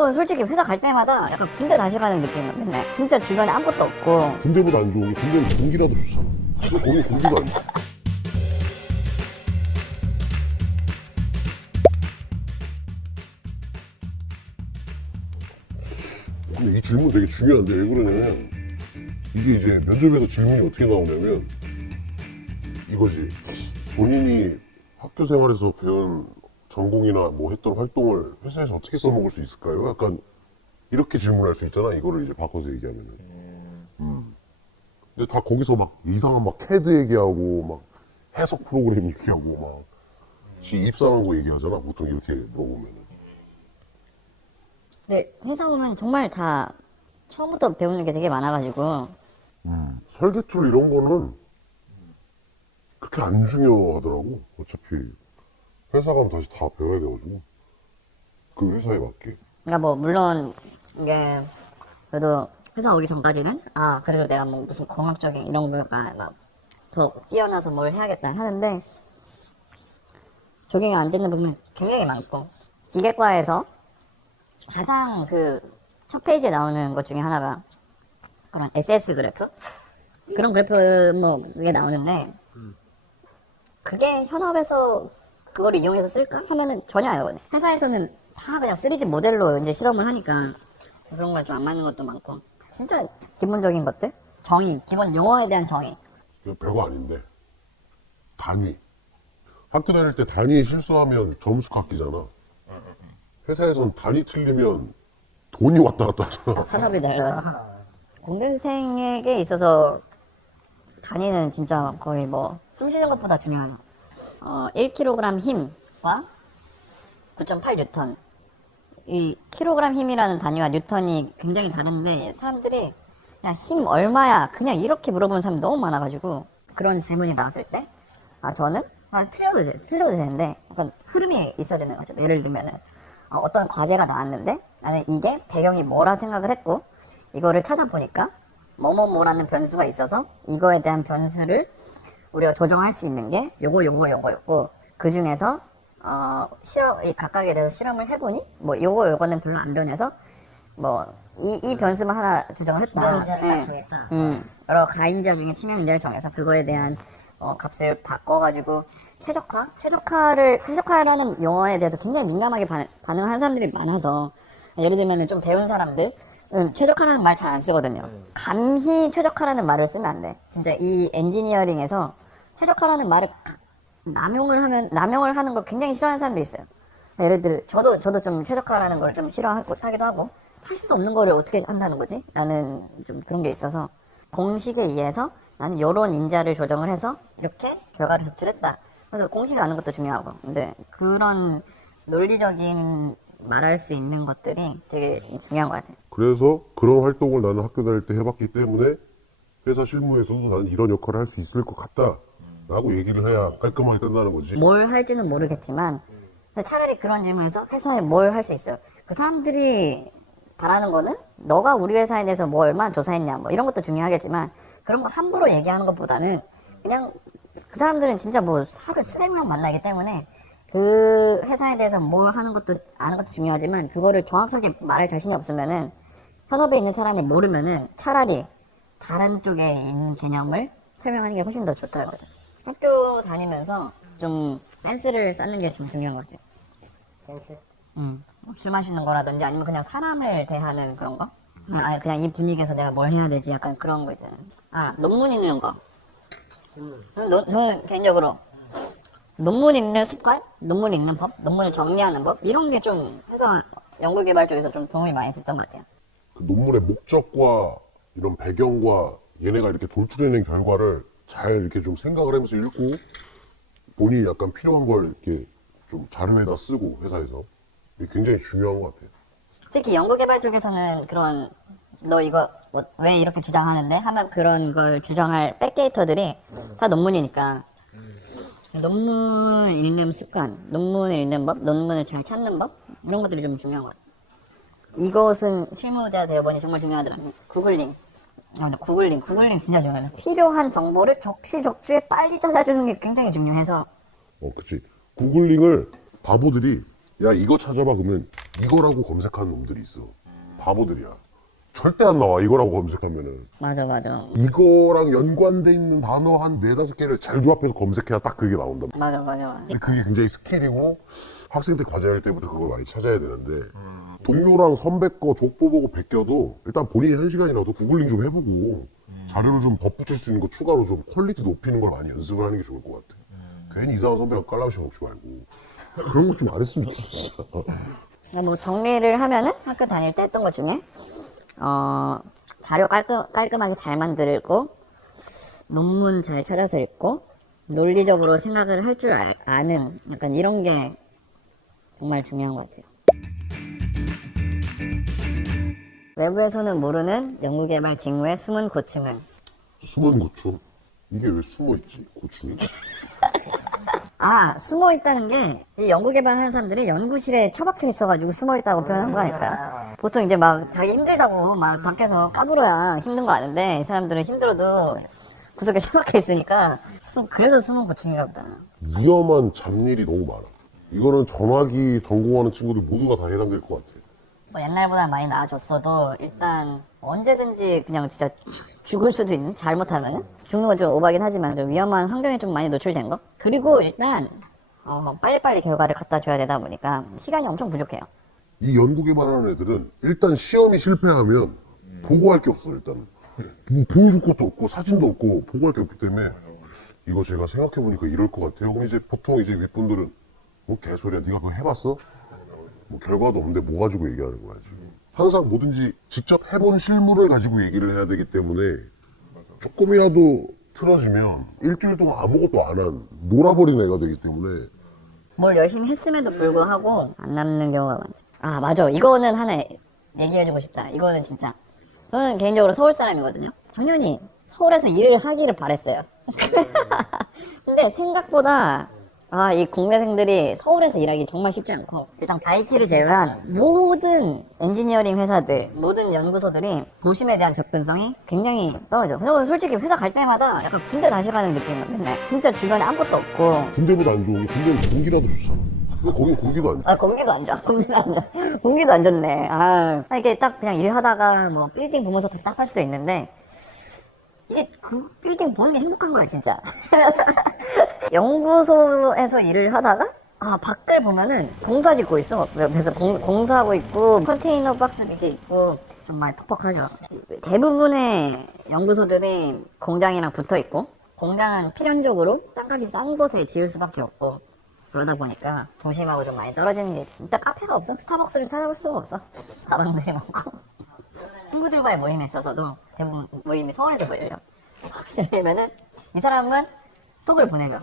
저는 솔직히 회사 갈 때마다 약간 군대 다시 가는 느낌이야, 맨날. 진짜 주변에 아무것도 없고. 군대보다 안 좋은 게 군대는 공기라도 좋잖아. 거기 공기가 안 좋아. 근데 이 질문 되게 중요한데 왜 그러냐면 이게 이제 면접에서 질문이 어떻게 나오냐면 이거지. 본인이 학교 생활에서 배운 전공이나 뭐 했던 활동을 회사에서 어떻게 써먹을 수 있을까요? 약간 이렇게 질문할 수 있잖아. 이거를 이제 바꿔서 얘기하면은. 근데 다 거기서 막 이상한 막 캐드 얘기하고 막 해석 프로그램 얘기하고 막 지 입사한 거 얘기하잖아. 보통 이렇게 물어보면은. 근데 회사 오면 정말 다 처음부터 배우는 게 되게 많아가지고. 설계 툴 이런 거는 그렇게 안 중요하더라고. 어차피 회사 가면 다시 다 배워야 돼가지고 그 회사에 맞게. 그러니까 뭐 물론 이게 그래도 회사 오기 전까지는 그래도 내가 뭐 무슨 공학적인 이런 거가 막 더 뛰어나서 뭘 해야겠다 하는데 적용이 안 되는 부분이 굉장히 많고, 기계과에서 가장 그 첫 페이지에 나오는 것 중에 하나가 그런 SS 그래프? 그런 그래프 뭐 그게 나오는데 그게 현업에서 그거를 이용해서 쓸까 하면은 전혀 안 하거든. 회사에서는 다 그냥 3D 모델로 이제 실험을 하니까 그런 걸 좀 안 맞는 것도 많고, 진짜 기본적인 것들? 정의, 기본 용어에 대한 정의. 이거 별거 아닌데 단위. 학교 다닐 때 단위 실수하면 점수 깎이잖아. 회사에선 단위 틀리면 돈이 왔다 갔다 하잖아. 산업이 달라. 공대생에게 있어서 단위는 진짜 거의 뭐 숨 쉬는 것보다 중요해요. 1kg 힘과 9.8뉴턴. 이 킬로그램 힘이라는 단위와 뉴턴이 굉장히 다른데 사람들이 그냥 힘 얼마야 그냥 이렇게 물어보는 사람이 너무 많아가지고, 그런 질문이 나왔을 때 저는 틀려도 되는데 약간 흐름이 있어야 되는 거죠. 예를 들면은 어떤 과제가 나왔는데 나는 이게 배경이 뭐라 생각을 했고 이거를 찾아보니까 뭐뭐뭐라는 변수가 있어서 이거에 대한 변수를 우리가 조정할 수 있는 게 요거 그 중에서 이 각각에 대해서 실험을 해보니 뭐 요거는 별로 안 변해서 뭐 이 변수만 하나 조정을 했다. 치명인자를 딱 정했다. 여러 가인자 중에 치명인자를 정해서 그거에 대한 값을 바꿔가지고 최적화라는 용어에 대해서 굉장히 민감하게 반응하는 사람들이 많아서, 예를 들면 좀 배운 사람들 최적화라는 말 잘 안 쓰거든요. 감히 최적화라는 말을 쓰면 안 돼. 진짜 이 엔지니어링에서 최적화라는 말을 남용을 하는 걸 굉장히 싫어하는 사람도 있어요. 예를 들어 저도 좀 최적화라는 걸 좀 싫어하기도 하고, 할 수도 없는 거를 어떻게 한다는 거지? 라는 좀 그런 게 있어서, 공식에 의해서 나는 요런 인자를 조정을 해서 이렇게 결과를 도출했다. 그래서 공식을 아는 것도 중요하고, 근데 그런 논리적인 말할 수 있는 것들이 되게 중요한 것 같아요. 그래서 그런 활동을 나는 학교 다닐 때 해봤기 때문에 회사 실무에서도 나는 이런 역할을 할 수 있을 것 같다 라고 얘기를 해야 깔끔하게 끝나는 거지. 뭘 할지는 모르겠지만 차라리 그런 질문에서 회사에 뭘 할 수 있어요. 그 사람들이 바라는 거는 너가 우리 회사에 대해서 뭐 얼마나 조사했냐 뭐 이런 것도 중요하겠지만, 그런 거 함부로 얘기하는 것보다는 그냥 그 사람들은 진짜 뭐 하루에 수백 명 만나기 때문에 그 회사에 대해서 뭘 하는 것도 아는 것도 중요하지만, 그거를 정확하게 말할 자신이 없으면은, 현업에 있는 사람을 모르면은 차라리 다른 쪽에 있는 개념을 설명하는 게 훨씬 더 좋다는 거죠. 학교 다니면서 좀 센스를 쌓는 게 좀 중요한 것 같아요. 센스? 술 마시는 거라든지 아니면 그냥 사람을 대하는 그런 거? 아니 그냥 이 분위기에서 내가 뭘 해야 되지? 약간 그런 거 있잖아요. 논문 읽는 거. 저는 개인적으로 논문 읽는 습관, 논문 읽는 법, 논문을 정리하는 법, 이런 게 좀 회사 연구개발 쪽에서 좀 도움이 많이 됐던 것 같아요. 그 논문의 목적과 이런 배경과 얘네가 이렇게 돌출해낸 결과를 잘 이렇게 좀 생각을 하면서 읽고 본인이 약간 필요한 걸 이렇게 좀 자료에다 쓰고 회사에서 이게 굉장히 중요한 것 같아요. 특히 연구개발 쪽에서는 그런 너 이거 뭐 왜 이렇게 주장하는데 하면 그런 걸 주장할 백데이터들이 다 논문이니까, 논문 읽는 습관, 논문을 읽는 법, 논문을 잘 찾는 법, 이런 것들이 좀 중요한 것 같아요. 이것은 실무자 대여본이 정말 중요하더라고요. 구글링 진짜 중요해요. 필요한 정보를 적시적소에 빨리 찾아주는 게 굉장히 중요해서. 그치. 구글링을 바보들이 야 이거 찾아봐 그러면 이거라고 검색하는 놈들이 있어. 바보들이야. 절대 안 나와, 이거라고 검색하면은. 맞아. 이거랑 연관돼 있는 단어 한 4-5개를 잘 조합해서 검색해야 딱 그게 나온다. 맞아. 근데 그게 굉장히 스킬이고 학생 때 과제할 때부터 그걸 많이 찾아야 되는데 동료랑 선배 거 족보 보고 베껴도 일단 본인이 1시간이라도 구글링 좀 해보고 자료를 좀 덧붙일 수 있는 거 추가로 좀 퀄리티 높이는 걸 많이 연습을 하는 게 좋을 것 같아. 괜히 이상한 선배랑 깔라시험 먹지 말고 그런 거 좀 안 했으면 좋겠어. 뭐 정리를 하면은 학교 다닐 때 했던 것 중에 자료 깔끔하게 잘 만들고 논문 잘 찾아서 읽고 논리적으로 생각을 할 줄 아는 약간 이런 게 정말 중요한 것 같아요. 외부에서는 모르는 연구개발 직무의 숨은 고충은 숨은 고충? 이게 왜 숨어있지, 고충이? 숨어 있다는 게 이 연구개발하는 사람들이 연구실에 처박혀 있어가지고 숨어 있다고 표현한 거 아닐까요? 보통 이제 막 자기 힘들다고 막 밖에서 까불어야 힘든 거 아는데 이 사람들은 힘들어도 구석에 처박혀 있으니까 그래서 숨은 고충인가 보다. 위험한 잡일이 너무 많아. 이거는 전화기 전공하는 친구들 모두가 다 해당될 것 같아. 뭐 옛날보다 많이 나아졌어도 일단 언제든지 그냥 진짜 죽을 수도 있는, 잘못하면 죽는 건 좀 오바긴 하지만 좀 위험한 환경에 좀 많이 노출된 거. 그리고 일단 빨리빨리 결과를 갖다 줘야 되다 보니까 시간이 엄청 부족해요. 이 연구 개발하는 애들은 일단 시험이 실패하면 보고할 게 없어. 일단은 뭐 보여줄 것도 없고 사진도 없고 보고할 게 없기 때문에 이거 제가 생각해보니까 이럴 것 같아요. 그럼 이제 보통 이제 윗분들은 뭐 개소리야, 네가 그거 해봤어? 뭐 결과도 없는데 뭐 가지고 얘기하는 거야 지금. 항상 뭐든지 직접 해본 실물을 가지고 얘기를 해야 되기 때문에 조금이라도 틀어지면 일주일 동안 아무것도 안 한 놀아버린 애가 되기 때문에. 뭘 열심히 했음에도 불구하고 안 남는 경우가 많죠. 맞아. 이거는 하나 얘기해주고 싶다. 이거는 진짜 저는 개인적으로 서울 사람이거든요. 당연히 서울에서 일을 하기를 바랬어요. 근데 생각보다 이 국내생들이 서울에서 일하기 정말 쉽지 않고 일단 IT를 제외한 모든 엔지니어링 회사들, 모든 연구소들이 도심에 대한 접근성이 굉장히 떨어져. 그리고 솔직히 회사 갈 때마다 약간 군대 다시 가는 느낌이야. 맨날 진짜 주변에 아무것도 없고. 군대보다 안 좋은 게 군대는 공기라도 좋잖아. 근데 거긴 공기도 안 좋아. 공기도 안 좋아. 공기도 안 좋네. 이게 딱 그냥 일하다가 뭐 빌딩 보면서 답답할 수도 있는데 이게 그 빌딩 보는 게 행복한 거야 진짜. 연구소에서 일을 하다가 밖을 보면은 공사 짓고 있어. 그래서 공사하고 있고 컨테이너 박스 이렇게 있고 정말 퍽퍽하죠. 대부분의 연구소들이 공장이랑 붙어 있고 공장은 필연적으로 땅값이 싼 곳에 지을 수밖에 없고 그러다 보니까 도심하고 좀 많이 떨어지는 게 일단 카페가 없어. 스타벅스를 찾아볼 수가 없어. 다방들이 많고 친구들과의 모임에 있어서도 대부분 모임이 서울에서 모여요. 서울에서 모이면은 이 사람은 톡을 보내고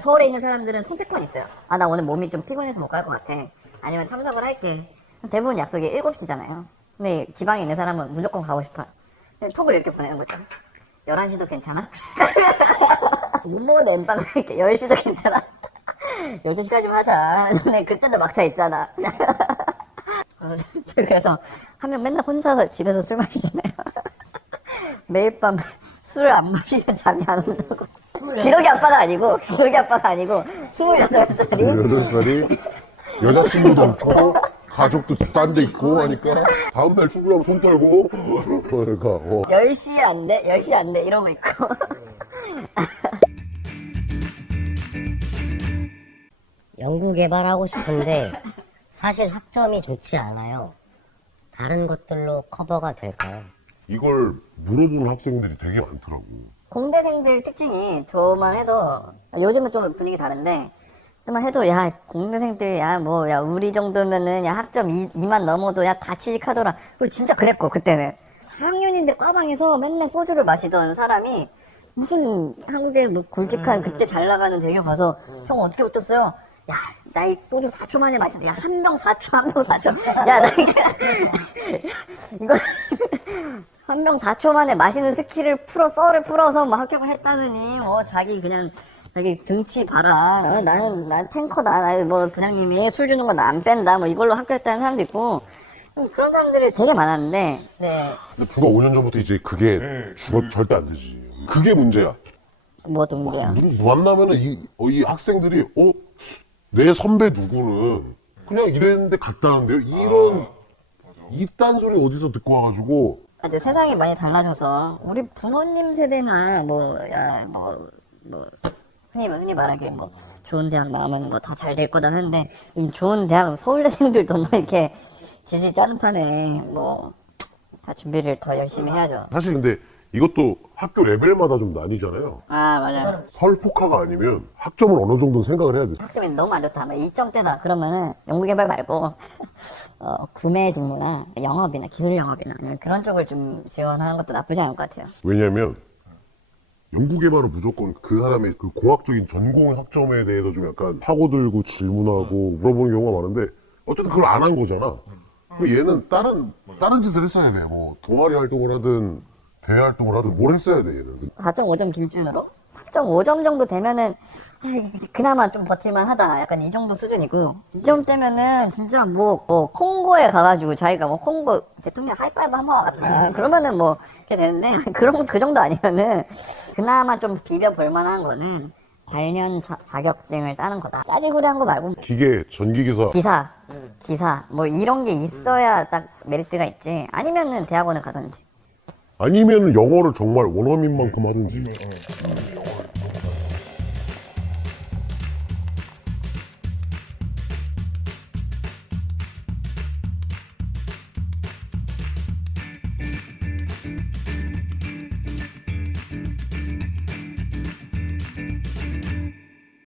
서울에 있는 사람들은 선택권이 있어요. 나 오늘 몸이 좀 피곤해서 못 갈 것 같아. 아니면 참석을 할게. 대부분 약속이 7시잖아요. 근데 지방에 있는 사람은 무조건 가고 싶어. 톡을 이렇게 보내는 거죠. 11시도 괜찮아? 못 엠빵을 이렇게 10시도 괜찮아? 12시까지만 하자. 근데 그때도 막차 있잖아. 그래서 한 명 맨날 혼자서 집에서 술 마시잖아요. 매일 밤 술을 안 마시면 잠이 안 온다고. 기러기 아빠가 아니고 28살이 18살이 여자친구도 없고 가족도 딴 데 있고 하니까 다음날 출근하면 손 떨고 그러니까 10시 안 돼 이러고 있고. 연구 개발하고 싶은데 사실 학점이 좋지 않아요. 다른 것들로 커버가 될까요? 이걸 물어보는 학생들이 되게 많더라고. 공대생들 특징이 저만 해도 요즘은 좀 분위기 다른데 그만 해도 공대생들 우리 정도면은 학점 2만 넘어도 다 취직하더라. 그리고 진짜 그랬고 그때는 4학년인데 과방에서 맨날 소주를 마시던 사람이 무슨 한국에 뭐 굵직한 그때 잘 나가는 대기업 가서 형 어떻게 붙었어요? 나 이 소주 4초 만에 마시는데 한 명 4초 나 이거 한 명 4초 만에 마시는 스킬을 썰을 풀어서 합격을 했다느니 자기 등치 봐라. 난 탱커다. 부장님이 술 주는 거 나 안 뺀다. 이걸로 합격했다는 사람도 있고 그런 사람들이 되게 많았는데. 네. 근데 불과 5년 전부터 이제 그게 절대 안 되지. 그게 문제야. 뭐가 문제야? 만나면은 이 학생들이 내 선배 누구는 그냥 이랬는데 갔다는데요. 이런 이딴 소리 어디서 듣고 와가지고 이제 세상이 많이 달라져서 우리 부모님 세대나 흔히 말하기에 뭐 좋은 대학 나오면 뭐 다 잘 될 거다 하는데 좋은 대학 서울대생들도 뭐 이렇게 질질 짜는 판에 뭐 다 준비를 더 열심히 해야죠. 사실 근데 이것도 학교 레벨마다 좀 나뉘잖아요. 아 맞아요. 설폭화가 아니면 학점을 어느 정도 생각을 해야 돼. 학점이 너무 안 좋다. 뭐 2점대다 그러면은 연구개발 말고 구매 직무나 영업이나 기술 영업이나 아니면 그런 쪽을 좀 지원하는 것도 나쁘지 않을 것 같아요. 왜냐면 연구개발은 무조건 그 사람의 그 공학적인 전공 학점에 대해서 좀 약간 파고들고 질문하고 물어보는 경우가 많은데 어쨌든 그걸 안 한 거잖아. 그럼 얘는 다른 짓을 했어야 돼. 뭐 동아리 활동을 하든 대외 활동을 하든 뭘 했어야 돼 얘는. 4.5점 기준으로 3.5점 정도 되면은 그나마 좀 버틸만 하다. 약간 이 정도 수준이고 2점 되면은 진짜 뭐 콩고에 가가지고 자기가 뭐 콩고 대통령 하이파이브 한번 왔다. 그러면은 뭐 이렇게 되는데 그 정도 아니면은 그나마 좀 비벼볼 만한 거는 발년 자격증을 따는 거다. 짜지구리한 거 말고 기계, 전기기사. 기사 뭐 이런 게 있어야 딱 메리트가 있지. 아니면은 대학원을 가든지. 아니면 영어를 정말 원어민만큼 하든지.